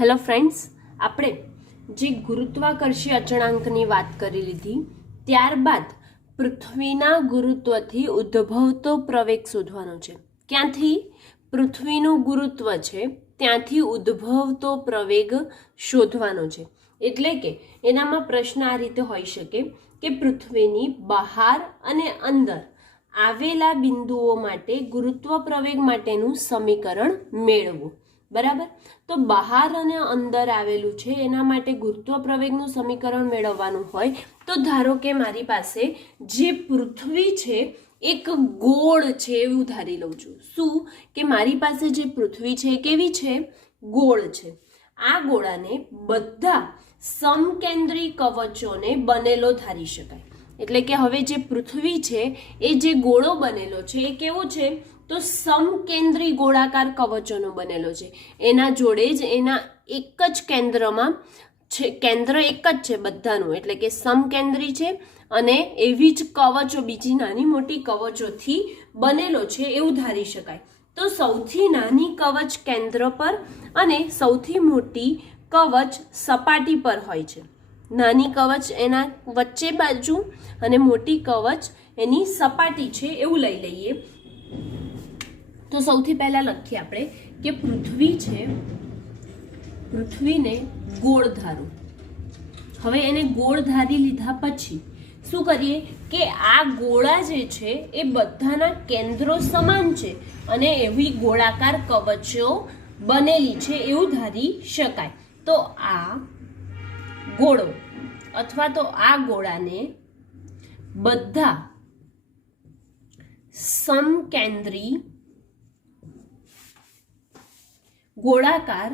Hello friends, આપણે જે ગુરુત્વાકર્ષી અચળાંકની વાત કરી લીધી, ત્યારબાદ પૃથ્વીના ગુરુત્વથી ઉદ્ભવતો પ્રવેગ શોધવાનો છે. ક્યાંથી પૃથ્વીનું ગુરુત્વ છે ત્યાંથી ઉદ્ભવતો પ્રવેગ શોધવાનો છે. એટલે કે એનામાં પ્રશ્ન આ રીતે હોઈ શકે કે પૃથ્વીની બહાર અને અંદર આવેલા બિંદુઓ માટે ગુરુત્વ પ્રવેગ માટેનું સમીકરણ મેળવવું. બરાબર. તો બહાર અને અંદર આવેલું છે એના માટે ગુરુત્વ પ્રવેગનું સમીકરણ મેળવવાનું હોય તો ધારો કે મારી પાસે જે પૃથ્વી છે એક ગોળ છે એવું ધારી લઉં છું. શું કે મારી પાસે જે પૃથ્વી છે કેવી છે? ગોળ છે. આ ગોળાને બધા સમકેન્દ્રી કવચોને બનેલો ધારી શકાય. એટલે કે હવે જે પૃથ્વી છે એ જે ગોળો બનેલો છે એ કેવો છે? તો સમકેન્દ્રી ગોળાકાર કવચોનો બનેલો છે. એના જોડે જ એના એક જ કેન્દ્રમાં છે, કેન્દ્ર એક જ છે બધાનું, એટલે કે સમકેન્દ્રી છે અને એવી જ કવચો બીજી નાની મોટી કવચોથી બનેલો છે એવું ધારી શકાય. તો સૌથી નાની કવચ કેન્દ્ર પર અને સૌથી મોટી કવચ સપાટી પર હોય છે. નાની કવચ એના વચ્ચે બાજુ અને મોટી કવચ એની સપાટી છે એવું લઈ લઈએ. તો સૌથી પહેલા લખીએ આપણે કે પૃથ્વી છે, પૃથ્વીને ગોળ ધારો. હવે એને ગોળ ધારી લીધા પછી શું કરીએ કે આ ગોળા જે છે એ બધાના કેન્દ્રો સમાન છે અને એવી ગોળાકાર કવચો બનેલી છે એવું ધારી શકાય. તો આ ગોળો અથવા તો આ ગોળાને બધા સમકેન્દ્રી ગોળાકાર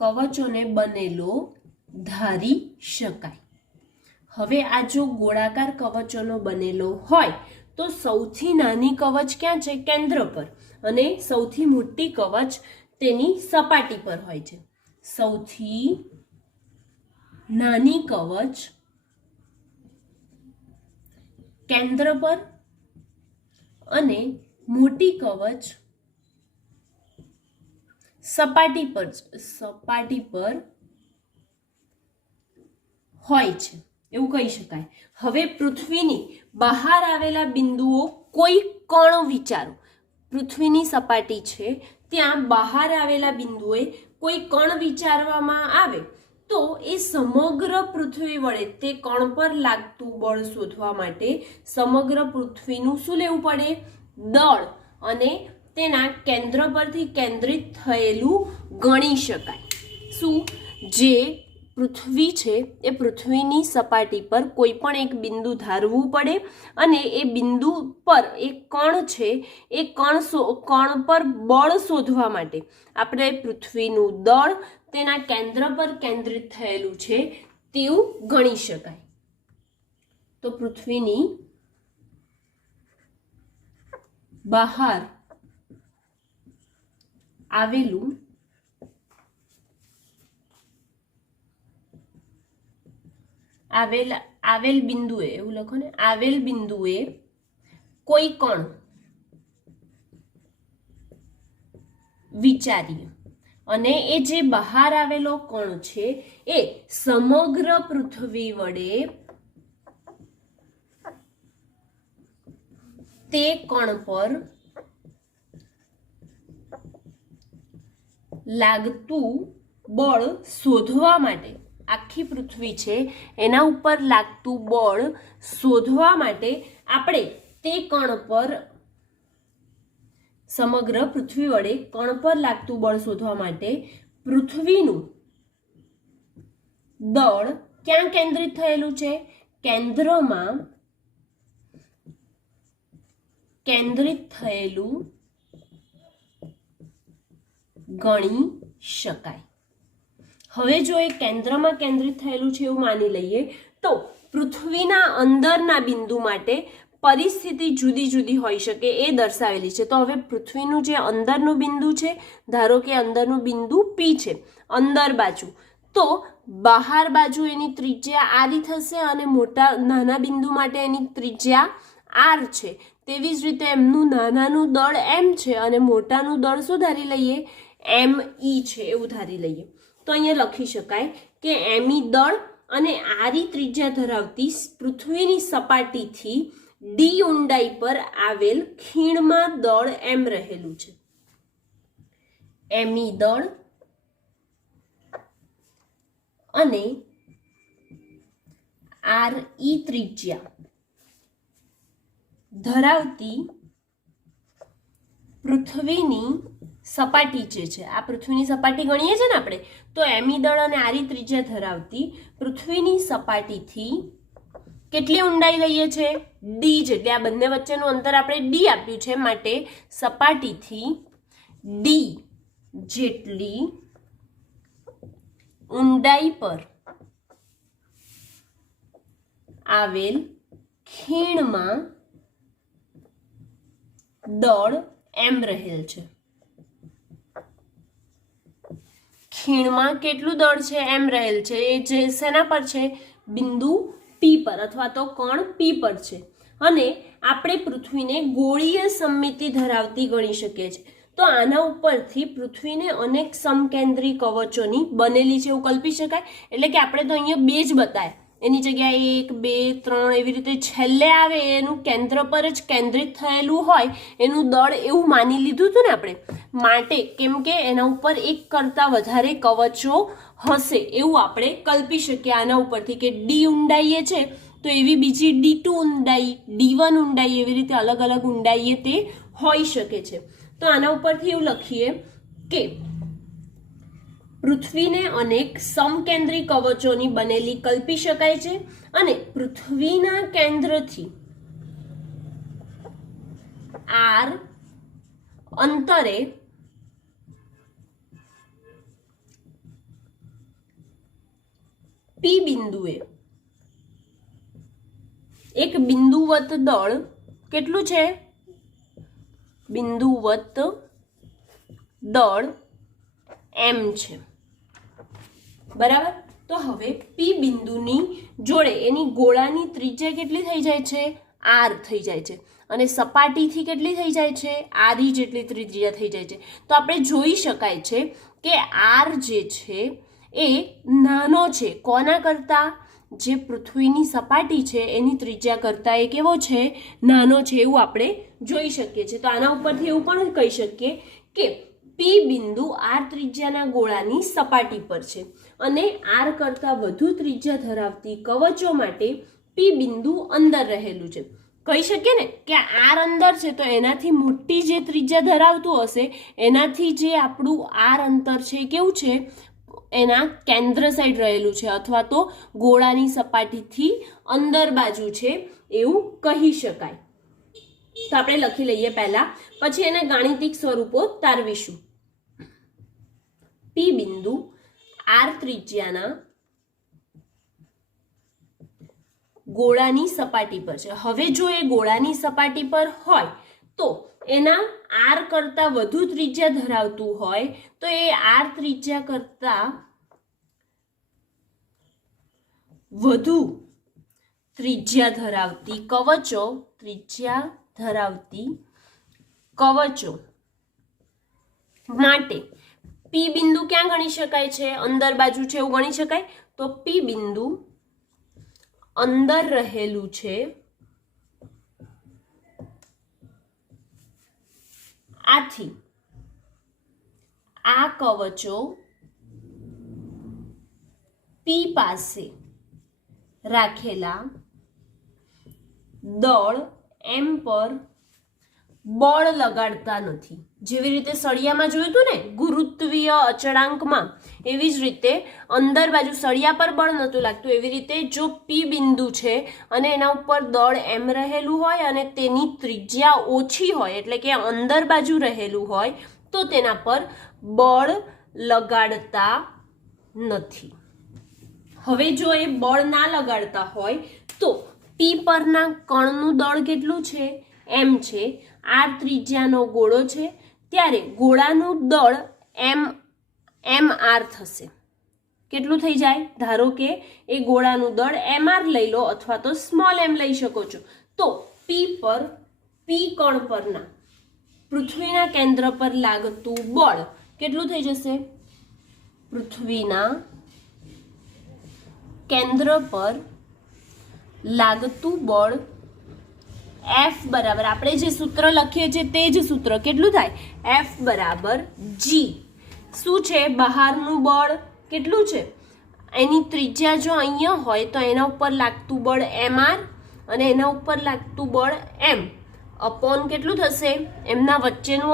કવચોને બનેલો ધારી શકાય. હવે આ જો ગોળાકાર કવચોનો બનેલો હોય તો સૌથી નાની કવચ ક્યાં છે? કેન્દ્ર પર. અને સૌથી મોટી કવચ તેની સપાટી પર હોય છે. સૌથી નાની કવચ કેન્દ્ર પર અને મોટી કવચ સપાટી પર હોય છે એવું કહી શકાય. હવે પૃથ્વીની બહાર આવેલા બિંદુઓ કોઈ કણ વિચારો. પૃથ્વીની સપાટી છે ત્યાં બહાર આવેલા બિંદુએ કોઈ કણ વિચારવામાં આવે તો એ સમગ્ર પૃથ્વી વડે તે કણ પર લાગતું બળ શોધવા માટે સમગ્ર પૃથ્વીનું શું લેવું પડે? દળ. અને તેના કેન્દ્ર પરથી કેન્દ્રિત થયેલું ગણી શકાય. શું? જે પૃથ્વી છે એ પૃથ્વીની સપાટી પર કોઈ પણ એક બિંદુ ધારવું પડે અને એ બિંદુ પર એક કણ છે એ કણ પર બળ શોધવા માટે આપણે પૃથ્વીનું દળ તેના કેન્દ્ર પર કેન્દ્રિત થયેલું છે તેવું ગણી શકાય. તો પૃથ્વીની બહાર આવેલ બિંદુએ, એવું લખો ને, આવેલ બિંદુએ કોઈ કણ વિચારીએ અને એ જે બહાર આવેલો કણ છે એ સમગ્ર પૃથ્વી વડે તે કણ પર લાગતું બળ શોધવા માટે, આખી પૃથ્વી છે એના ઉપર લાગતું બળ શોધવા માટે આપણે તે કણ પર, સમગ્ર પૃથ્વી વડે કણ પર લાગતું બળ શોધવા માટે પૃથ્વીનું દળ ક્યાં કેન્દ્રિત થયેલું છે? કેન્દ્રમાં કેન્દ્રિત થયેલું ગણી શકાય. હવે જો એ કેન્દ્રમાં કેન્દ્રિત થયેલું છે એવું માની લઈએ તો પૃથ્વીના અંદરના બિંદુ માટે પરિસ્થિતિ જુદી જુદી હોઈ શકે એ દર્શાવેલી છે. તો હવે પૃથ્વીનું જે અંદરનું બિંદુ છે, ધારો કે અંદરનું બિંદુ P છે અંદર બાજુ, તો બહાર બાજુ એની ત્રિજ્યા આરી થશે અને નાના બિંદુ માટે એની ત્રિજ્યા આર છે. તેવી જ રીતે એમનું નાનાનું દળ એમ છે અને મોટાનું દળ શું ધારી લઈએ? એમ ઈ છે એવું ધારી લઈએ. તો અહીંયા લખી શકાય કે એમ ઈ દળ અને આરી ત્રિજ્યા ધરાવતી પૃથ્વીની સપાટીથી ડી ઊંડાઈ પર આવેલ ખીણમાં દળ એમ રહેલું છે. એમ ઈ દળ અને આર ઈ ત્રિજ્યા ધરાવતી પૃથ્વીની સપાટી જે છે, આ પૃથ્વીની સપાટી ગણીએ છીએ ને આપણે, તો એમી દળ અને આરી ત્રિજ્યા ધરાવતી પૃથ્વીની સપાટીથી કેટલી ઊંડાઈ લઈએ છે? ડી જેટલી. આ બંને વચ્ચેનું અંતર આપણે ડી આપ્યું છે, માટે સપાટીથી ડી જેટલી ઊંડાઈ પર આવેલ ખીણમાં દળ એમ રહેલ છે. ખીણમાં કેટલું દળ છે? એમ રહેલ છે. એ જે શેના પર છે? બિંદુ પી પર અથવા તો કણ પી પર છે. અને આપણે પૃથ્વીને ગોળીય સમમિતિ ધરાવતી ગણી શકીએ છીએ. તો આના ઉપરથી પૃથ્વીને અનેક સમકેન્દ્રી કવચોની બનેલી છે એવું કલ્પી શકાય. એટલે કે આપણે તો અહીંયા બે જ બતાય, એની જગ્યાએ 1 2 3 એવી રીતે છેલ્લે આવે એનું કેન્દ્ર પર જ કેન્દ્રિત થયેલું હોય એનું દળ એવું માની લીધું હતું ને આપણે. માટે કેમ કે એના ઉપર એક કરતાં વધારે કવચો હશે એવું આપણે કલ્પી શકીએ આના ઉપરથી કે ડી ઊંડાઈએ છે તો એવી બીજી D2 ઊંડાઈ, D1 ઊંડાઈ, એવી રીતે અલગ અલગ ઊંડાઈએ તે હોઈ શકે છે. તો આના ઉપરથી એવું લખીએ કે પૃથ્વીને અનેક સમકેન્દ્રી કવચોની બનેલી કલ્પી શકાય છે અને પૃથ્વીના કેન્દ્રથી R અંતરે P બિંદુએ એક બિંદુવત દળ કેટલું છે? બિંદુવત દળ M છે. બરાબર. તો હવે P બિંદુની જોડે એની ગોળાની ત્રિજ્યા કેટલી થઈ જાય છે? R થઈ જાય છે. અને સપાટીથી કેટલી થઈ જાય છે? R જેટલી ત્રિજ્યા થઈ જાય છે. તો આપણે જોઈ શકાય છે કે R જે છે એ નાનો છે. કોના કરતાં? જે પૃથ્વીની સપાટી છે એની ત્રિજ્યા કરતાં એ કેવો છે? નાનો છે એવું આપણે જોઈ શકીએ છીએ. તો આના ઉપરથી એવું પણ કહી શકીએ કે P બિંદુ R ત્રિજ્યાના ગોળાની સપાટી પર છે અને R કરતાં વધુ ત્રિજ્યા ધરાવતી કવચો માટે P બિંદુ અંદર રહેલું છે. કહી શકીએ ને કે R અંદર છે તો એનાથી મોટી જે ત્રિજ્યા ધરાવતું હશે એનાથી જે આપણું R અંતર છે કેવું છે? એના કેન્દ્ર સાઈડ રહેલું છે અથવા તો ગોળાની સપાટીથી અંદર બાજુ છે એવું કહી શકાય. તો આપણે લખી લઈએ પહેલા, પછી એને ગાણિતિક સ્વરૂપો તારવીશું. P બિંદુ R ત્રિજ્યાના ગોળાની સપાટી પર છે. હવે જો એ ગોળાની સપાટી પર હોય તો એના R કરતાં વધુ ત્રિજ્યા ધરાવતું હોય તો એ R ત્રિજ્યા કરતાં વધુ ત્રિજ્યા ધરાવતી કવચો માટે P બિંદુ ક્યાં ગણી શકાય છે? અંદર બાજુ છે એવું ગણી શકાય. તો P બિંદુ અંદર રહેલું છે. આથી આ કવચો P પાસે રાખેલા દળ M પર બળ લગાડતા નથી. જેવી રીતે સળિયામાં જોયું હતું ને ગુરુત્વીય અચળાંકમાં, એવી જ રીતે અંદર બાજુ સળિયા પર બળ નહોતું લાગતું. એવી રીતે જો P બિંદુ છે અને એના ઉપર દળ M રહેલું હોય અને તેની ત્રિજ્યા ઓછી હોય એટલે કે અંદર બાજુ રહેલું હોય તો તેના પર બળ લગાડતા નથી. હવે જો એ બળ ના લગાડતા હોય તો P પરના કણનું દળ કેટલું છે? M છે. R ત્રિજ્યાનો ગોળો છે ત્યારે ગોળાનું દળ mr થશે. કેટલું થઈ જાય? ધારો કે એ ગોળાનું દળ mr લઈ લો અથવા તો સ્મોલ m લઈ શકો છો. તો p કણ પરના પૃથ્વીના કેન્દ્ર પર લાગતું બળ કેટલું થઈ જશે? પૃથ્વીના કેન્દ્ર પર લાગતું બળ F બરાબર, આપણે જે સૂત્ર લખીએ છીએ તે જ સૂત્ર, કેટલું થાય? F બરાબર G. શું છે? બહારનું બળ કેટલું છે? એની ત્રિજ્યા જો અહીંયા હોય તો એના ઉપર લાગતું બળ mr અને એના ઉપર લાગતું બળ m અપોન કેટલું થશે? એમના વચ્ચેનું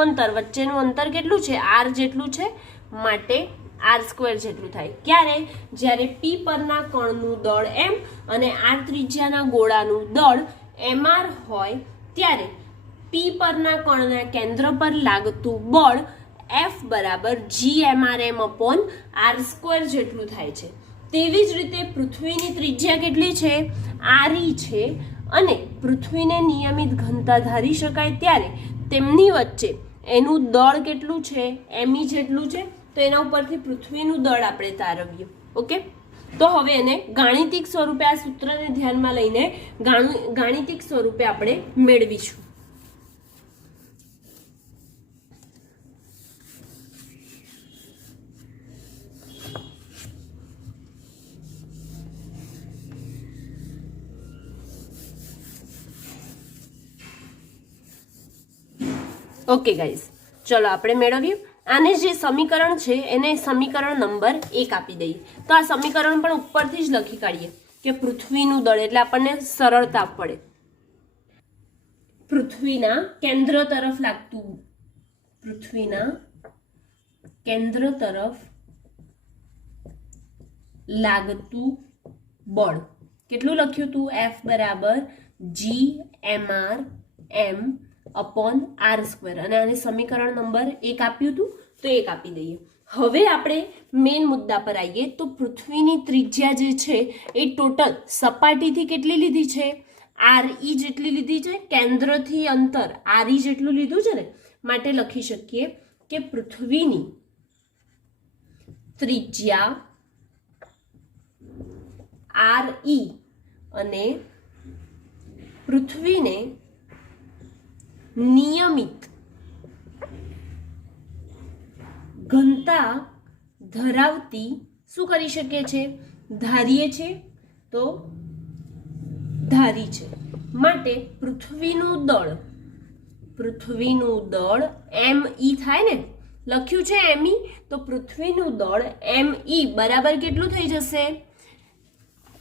અંતર કેટલું છે? r જેટલું છે, માટે r² જેટલું થાય. ક્યારે? જ્યારે p પરના કણનું દળ m અને r ત્રિજ્યાના ગોળાનું દળ mr હોય ત્યારે p પરના કણના કેન્દ્ર પર લાગતું બળ F બરાબર Gmrm અપોન r² જેટલું થાય છે. તેવી જ રીતે પૃથ્વીની ત્રિજ્યા કેટલી છે? re છે અને પૃથ્વીને નિયમિત ઘનતા ધારી શકાય ત્યારે તેમની વચ્ચે એનું દળ કેટલું છે? me જેટલું છે. તો એના ઉપરથી પૃથ્વીનું દળ આપણે તારવીએ. ઓકે, તો હવે એને ગાણિતિક સ્વરૂપે આ સૂત્રને ધ્યાનમાં લઈને ગાણિતિક સ્વરૂપે આપણે મેળવીશું. ઓકે ગાઈઝ, ચલો આપણે મેળવીએ. આને જે સમીકરણ છે એને સમીકરણ નંબર 1 આપી દઈએ. તો આ સમીકરણ પણ ઉપરથી જ લખી કાઢીએ કે પૃથ્વીનું દળ, એટલે આપણને સરળતા પડે. પૃથ્વીના કેન્દ્ર તરફ લાગતું બળ કેટલું લખ્યું તું? F બરાબર Gmrm અપોન r² અને આને સમીકરણ નંબર 1 આપ્યું હતું, તો 1 આપી દઈએ. હવે આપણે મેઇન મુદ્દા પર આવીએ. તો પૃથ્વીની ત્રિજ્યા જે છે એ ટોટલ સપાટીથી કેટલી લીધી છે? re જેટલી લીધી છે. કેન્દ્રથી અંતર re જેટલું લીધું છે ને, માટે લખી શકીએ કે પૃથ્વીની ત્રિજ્યા re અને પૃથ્વીને નિયમિત ઘનતા ધરાવતી શું કરી શકીએ છે? ધારીએ છે. તો ધારી છે માટે પૃથ્વીનું દળ me થાય ને, લખ્યું છે me, તો પૃથ્વીનું દળ me બરાબર કેટલું થઈ જશે?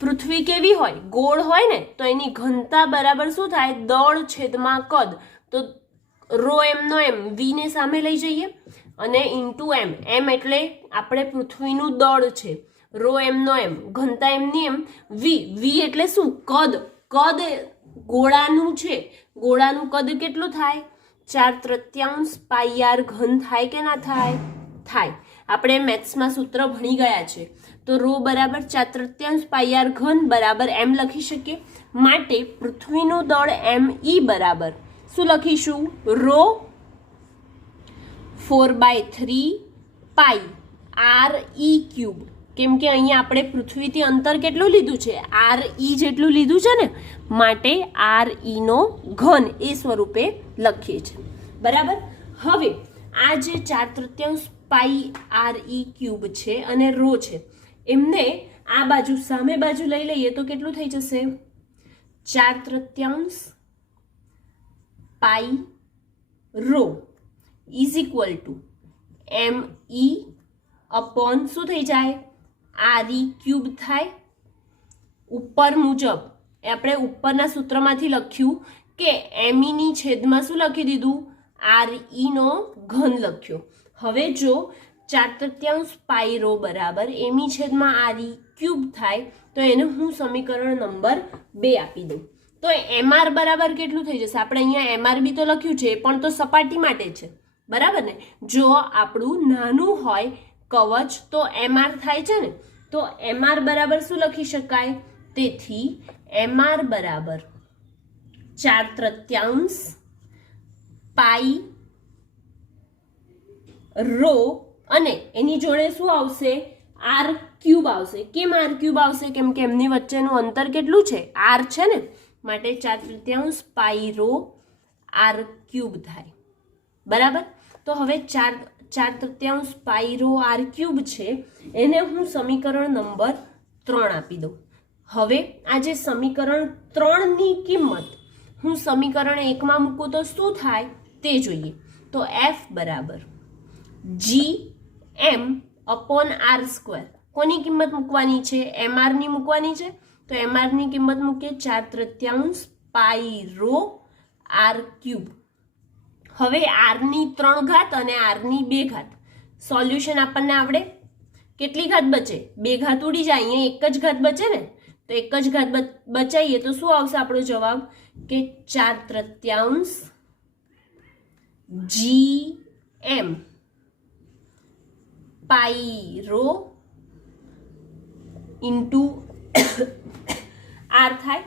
પૃથ્વી કેવી હોય? ગોળ હોય ને, તો એની ઘનતા બરાબર શું થાય? દળ છેદમાં કદ. તો રો m નો m v ને સામે લઈ જઈએ અને ઇન્ટુ m એટલે આપણે પૃથ્વીનું દળ છે, રો m નો m, ઘનતા એમની એમ, v એટલે શું? કદ ગોળાનું છે. ગોળાનું કદ કેટલું થાય? 4/3 πr ઘન થાય કે ના થાય? થાય. આપણે મેથ્સમાં સૂત્ર ભણી ગયા છે. તો રો બરાબર 4/3 πr ઘન બરાબર m લખી શકીએ. માટે પૃથ્વીનું દળ me બરાબર શું લખીશું? રો 4/3 પાઈ re³ કેમ કે અહીંયા આપણે પૃથ્વીથી અંતર કેટલું લીધું છે? re જેટલું લીધું છે ને, માટે re નો ઘન એ સ્વરૂપે લખીએ છીએ. બરાબર. હવે આ જે 4/3 પાઈ re³ છે અને રો છે, એમને આ બાજુ સામે બાજુ લઈ લઈએ તો કેટલું થઈ જશે? 4/3 pi rho is equal to me upon શું થઈ જાય? re³ થાય. ઉપર મુજબ એ આપણે ઉપરના સૂત્રમાંથી લખ્યું કે me ની છેદમાં શું લખી દીધું? re નો ઘન લખ્યો. હવે જો 4/3 પાઈ રો બરાબર me છેદમાં re³ થાય તો એને હું સમીકરણ નંબર 2 આપી દઉં. તો mr બરાબર કેટલું થઈ જશે? આપણે અહીંયા mr બી તો લખ્યું છે, પણ તો સપાટી માટે છે. બરાબર ને? જો આપણું નાનું હોય કવચ તો mr થાય છે ને, તો mr બરાબર શું લખી શકાય? તેથી mr બરાબર 4/3 પાઈ રો અને એની જોડે શું આવશે? આર ક્યુબ આવશે. કેમ આર ક્યુબ આવશે? કેમ કે એમની વચ્ચેનું અંતર કેટલું છે? આર છે ને, માટે 4/3 પાઈ રો આર ક્યુબ થાય. બરાબર. તો હવે 4/3 પાઈ રો આર ક્યુબ છે એને હું સમીકરણ નંબર 3 આપી દઉં. હવે આ જે સમીકરણ 3ની કિંમત હું સમીકરણ 1માં મૂકું તો શું થાય તે જોઈએ. તો F બરાબર GM અપોન આર સ્ક્વેર. કોની કિંમત મૂકવાની છે? MRની મૂકવાની છે. તો MRની કિંમત મૂકીએ 4/3 પાઈ રો આર ક્યુબ. હવે આરની 3 ઘાત અને આરની 2 ઘાત. સોલ્યુશન આપણને આવડે. કેટલી ઘાત બચે? 2 ઘાત ઉડી જાય, અહીંયા એક જ ઘાત બચે ને, તો એક જ ઘાત બચાવીએ તો શું આવશે આપણો જવાબ? કે 4/3 GM પાઈ રો ઇન્ટુ આર થાય.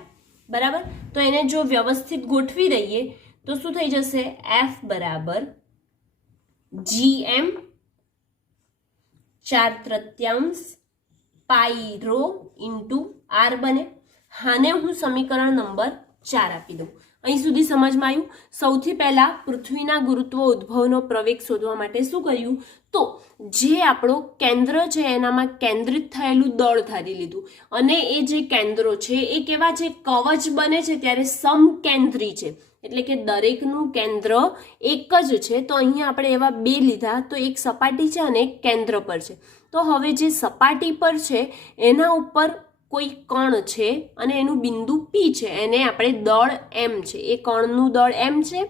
બરાબર. તો એને જો વ્યવસ્થિત ગોઠવી દઈએ તો શું થઈ જશે? F બરાબર GM 4/3 pi row into R બને. હાને હું સમીકરણ નંબર 4 આપી દઉં. અહીં સુધી સમજમાં આવ્યું? સૌથી પહેલા પૃથ્વીના ગુરુત્વ ઉદ્ભવનો પ્રવેગ શોધવા માટે શું કર્યું? તો જે આપણો કેન્દ્ર છે એનામાં કેન્દ્રિત થયેલું દળ ધારી લીધું, અને એ જે કેન્દ્રો છે એ કેવા છે? કવચ બને છે ત્યારે સમકેન્દ્રી છે, એટલે કે દરેકનું કેન્દ્ર એક જ છે. તો અહીંયા આપણે એવા 2 લીધા, તો એક સપાટી છે અને એક કેન્દ્ર પર છે. તો હવે જે સપાટી પર છે એના ઉપર કોઈ કણ છે અને એનું બિંદુ P છે, એને આપણે દળ M છે, એ કણનું દળ M છે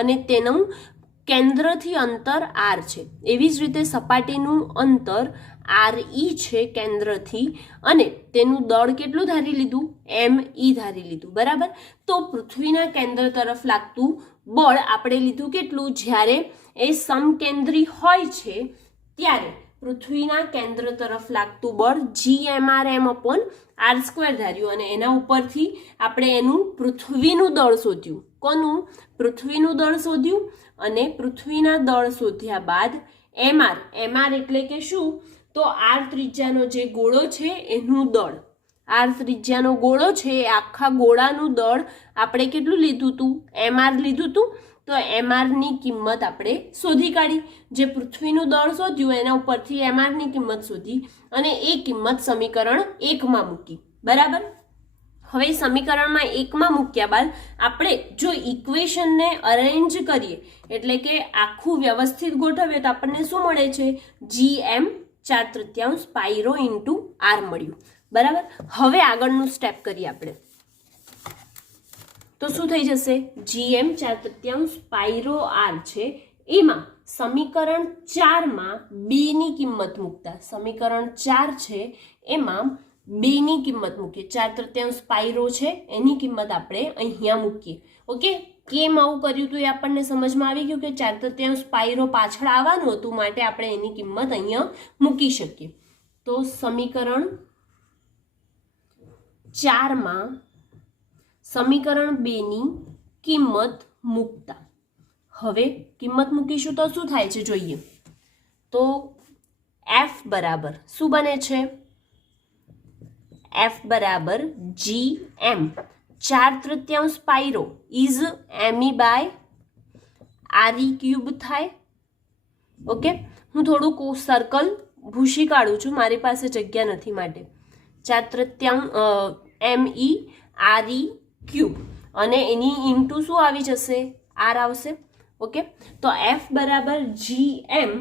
અને તેનું કેન્દ્રથી અંતર R છે. એવી જ રીતે સપાટીનું અંતર RE છે કેન્દ્રથી, અને તેનું દળ કેટલું ધારી લીધું? ME ધારી લીધું. બરાબર. તો પૃથ્વીના કેન્દ્ર તરફ લાગતું બળ આપણે લીધું કેટલું? જ્યારે એ સમકેન્દ્રી હોય છે ત્યારે પૃથ્વીના કેન્દ્ર તરફ લાગતું બળ GMRM અપોન આર સ્ક્વેર ધાર્યું, અને એના ઉપરથી આપણે એનું પૃથ્વીનું દળ શોધ્યું. કોનું? પૃથ્વીનું દળ શોધ્યું. અને પૃથ્વીના દળ શોધ્યા બાદ MR એટલે કે શું? તો આર ત્રિજ્યાનો જે ગોળો છે એનું દળ. આર ત્રિજ્યાનો ગોળો છે એ આખા ગોળાનું દળ આપણે કેટલું લીધું હતું? MR લીધું હતું. તો MRની કિંમત આપણે શોધી કાઢી. જે પૃથ્વીનું દળ શોધ્યું એના ઉપરથી MRની કિંમત શોધી અને એ કિંમત સમીકરણ 1માં મૂકી. બરાબર. હવે સમીકરણમાં 1માં મૂક્યા બાદ આપણે જો ઇક્વેશનને અરેન્જ કરીએ, એટલે કે આખું વ્યવસ્થિત ગોઠવીએ, તો આપણને શું મળે છે? GM 4/3 pi row into R મળ્યું. બરાબર. હવે આગળનું સ્ટેપ કરીએ આપણે. તો શું થઈ જશે? GM 4/3 પાઈ રો આર છે, એમાં સમીકરણ 4માં 2ની કિંમત મૂકતા, સમીકરણ 4 છે એમાં 2ની કિંમત મૂકીએ. 4/3 પાઈ રો છે એની કિંમત આપણે અહીંયા મૂકીએ. ઓકે. કેમ આવું કર્યું હતું એ આપણને સમજમાં આવી ગયું કે 4/3 પાઈ રો પાછળ આવવાનું હતું, માટે આપણે એની કિંમત અહીંયા મૂકી શકીએ. તો સમીકરણ 4માં સમીકરણ 2ની કિંમત મૂકતા, હવે કિંમત મૂકીશું તો શું થાય છે જોઈએ. તો F બરાબર શું બને છે? F બરાબર GM 4/3 pi rho is ME by RE cube થાય. ઓકે. હું થોડુંક સર્કલ ભૂસી કાઢું છું, મારી પાસે જગ્યા નથી માટે. 4/3 ME RE ક્યુબ, અને એની ઇન્ટુ શું આવી જશે? R આવશે. ઓકે. તો F બરાબર GM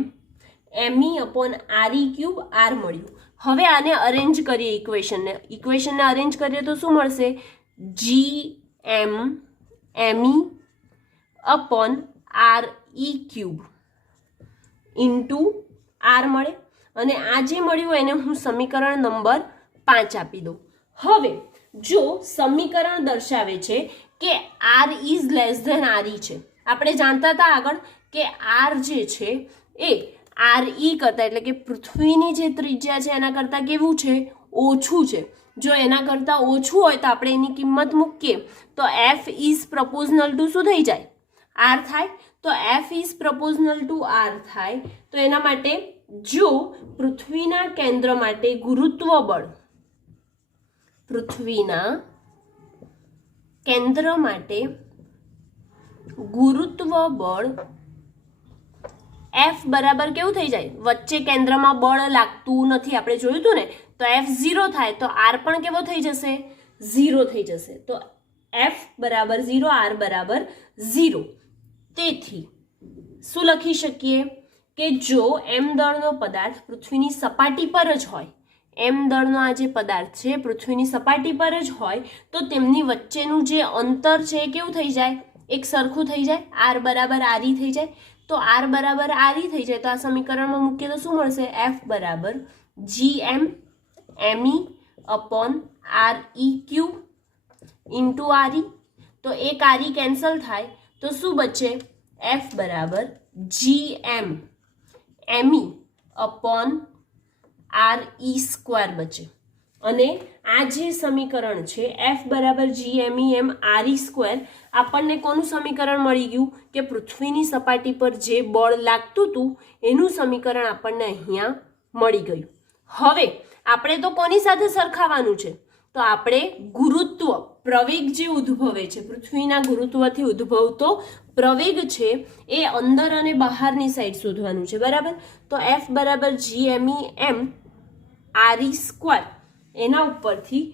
ME upon RE cube R મળ્યું. હવે આને અરેન્જ કરીએ ઇક્વેશનને અરેન્જ કરીએ તો શું મળશે? GM ME upon RE cube into R મળે, અને આ જે મળ્યું એને હું સમીકરણ નંબર 5 આપી દઉં. હવે જો સમીકરણ દર્શાવે છે કે R is less than RE છે, આપણે જાણતા હતા આગળ કે R જે છે એ RE કરતાં, એટલે કે પૃથ્વીની જે ત્રિજ્યા છે એના કરતાં કેવું છે? ઓછું છે. જો એના કરતાં ઓછું હોય તો આપણે એની કિંમત મૂકીએ તો F ઇઝ પ્રપોઝનલ ટુ શું થઈ જાય? R થાય. તો F ઇઝ પ્રપોઝનલ ટુ R થાય, તો એના માટે જો પૃથ્વીના કેન્દ્ર માટે ગુરુત્વ બળ, પૃથ્વીના કેન્દ્ર માટે ગુરુત્વ બળ F બરાબર કેવું થઈ જાય, વચ્ચે કેન્દ્રમાં બળ લાગતું નથી, આપણે જોયું હતું ને, તો F 0 થાય તો R પણ કેવો થઈ જશે, 0 થઈ જશે. તો F બરાબર 0, R બરાબર 0. તેથી શું લખી શકીએ કે જો m દળનો પદાર્થ પૃથ્વીની સપાટી પર જ હોય, m દળનો આ જે પદાર્થ છે પૃથ્વીની સપાટી પર જ હોય, તો તેમની વચ્ચેનું જે અંતર છે એ કેવું થઈ જાય, એક સરખું થઈ જાય, R બરાબર RE થઈ જાય. તો R બરાબર RE થઈ જાય તો આ સમીકરણમાં મૂકીએ તો શું મળશે, F બરાબર GM ME upon RE cube into RE. તો એક RE કેન્સલ થાય તો શું બચે, F બરાબર GM ME upon RE square બચે. અને આ જે સમીકરણ છે F બરાબર GMEM RE સ્ક્વેર આપણને કોનું સમીકરણ મળી ગયું કે પૃથ્વીની સપાટી પર જે બળ લાગતું હતું એનું સમીકરણ આપણને અહીંયા મળી ગયું. હવે આપણે તો કોની સાથે સરખાવવાનું છે, તો આપણે ગુરુત્વ પ્રવેગ જે ઉદ્ભવે છે, પૃથ્વીના ગુરુત્વથી ઉદ્ભવતો પ્રવેગ છે એ અંદર અને બહારની સાઈડ શોધવાનું છે, બરાબર. તો F બરાબર GMEM RE સ્ક્વેર એના ઉપરથી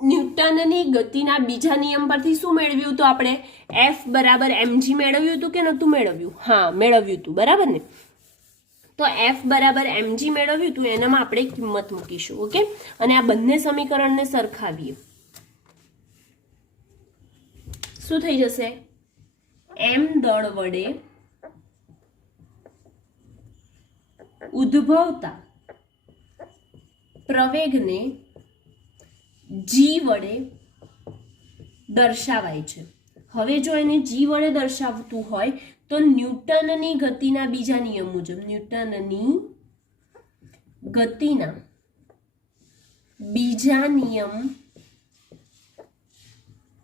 ન્યૂટનની ગતિના બીજા નિયમ પરથી શું મેળવ્યું તો આપણે F બરાબર mg મેળવ્યું હતું કે નહોતું મેળવ્યું, હા મેળવ્યું હતું, બરાબર ને. તો F બરાબર mg મેળવ્યું હતું એનામાં આપણે કિંમત મૂકીશું. ઓકે, અને આ બંને સમીકરણને સરખાવીએ, શું થઈ જશે, m દળ વડે ઉદ્ભવતા પ્રવેગને g વડે દર્શાવાય છે. હવે જો એને g વડે દર્શાવતું હોય તો ન્યૂટનની ગતિના બીજા નિયમ મુજબ, ન્યૂટનની ગતિના બીજા નિયમ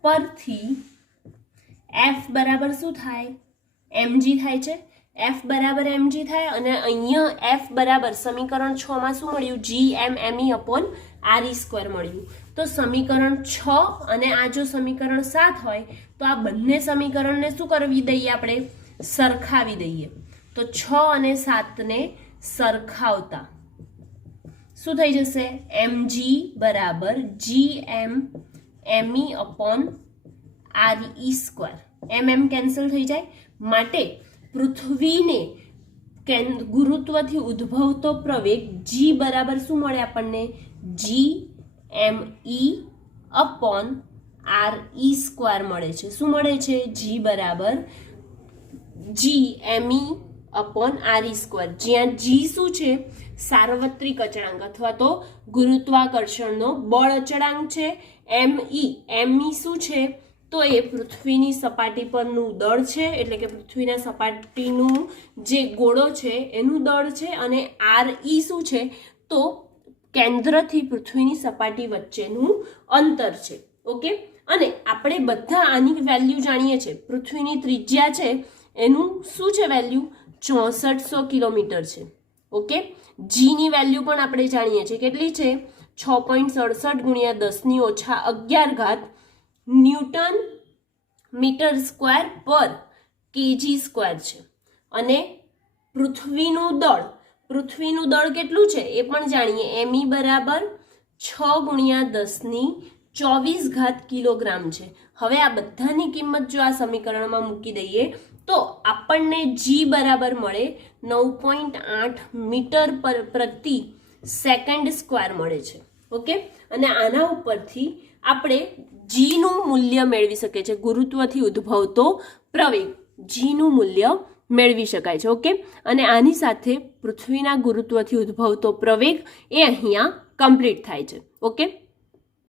પરથી F બરાબર શું થાય, mg થાય છે. F બરાબર mg થાય અને અહીંયા F બરાબર સમીકરણ 6 માં શું મળ્યું, GMME અપોન RE સ્ક્વેર મળ્યું. તો સમીકરણ 6 અને આ જો સમીકરણ 7 હોય તો આ બંને સમીકરણને શું કરવી દઈએ, આપણે સરખાવી દઈએ. તો 6 અને 7 ને સરખાવતા શું થઈ જશે, mg બરાબર GMME upon RE square, mm cancel થઈ જાય. માટે પૃથ્વીને ગુરુત્વથી ઉદ્ભવતો પ્રવેગ g બરાબર શું મળે આપણને, GME અપોન RE સ્ક્વેર મળે છે. શું મળે છે, g બરાબર GME અપોન RE સ્ક્વેર, જ્યાં g શું છે, સાર્વત્રિક અચળાંક અથવા તો ગુરુત્વાકર્ષણનો બળ અચળાંક છે. ME શું છે, તો એ પૃથ્વીની સપાટી પરનું દળ છે, એટલે કે પૃથ્વીના સપાટીનું જે ગોળો છે એનું દળ છે. અને RE શું છે, તો કેન્દ્રથી પૃથ્વીની સપાટી વચ્ચેનું અંતર છે. ઓકે, અને આપણે બધા આની વેલ્યુ જાણીએ છીએ. પૃથ્વીની ત્રિજ્યા છે એનું શું છે વેલ્યુ, 6400 કિલોમીટર છે. ઓકે, જીની વેલ્યુ પણ આપણે જાણીએ છીએ, કેટલી છે, 6.67 ગુણ્યા 10⁻11 ન્યૂટન મીટર સ્ક્વેર પર કેજી સ્ક્વેર છે. અને પૃથ્વીનું દળ કેટલું છે એ પણ જાણીએ, ME બરાબર 6 ગુણ્યા 10⁻24 કિલોગ્રામ છે. હવે આ બધાની કિંમત જો આ સમીકરણમાં મૂકી દઈએ તો આપણને g બરાબર મળે 9.8 મીટર પ્રતિ સેકન્ડ સ્ક્વેર મળે છે. ઓકે, અને આના ઉપરથી આપણે g નું મૂલ્ય મેળવી શકીએ છીએ, ગુરુત્વથી ઉદ્ભવતો પ્રવેગ g નું મૂલ્ય મેળવી શકાય છે. ઓકે, અને આની સાથે પૃથ્વીના ગુરુત્વથી ઉદ્ભવતો પ્રવેગ એ અહીંયા કમ્પ્લીટ થાય છે. ઓકે.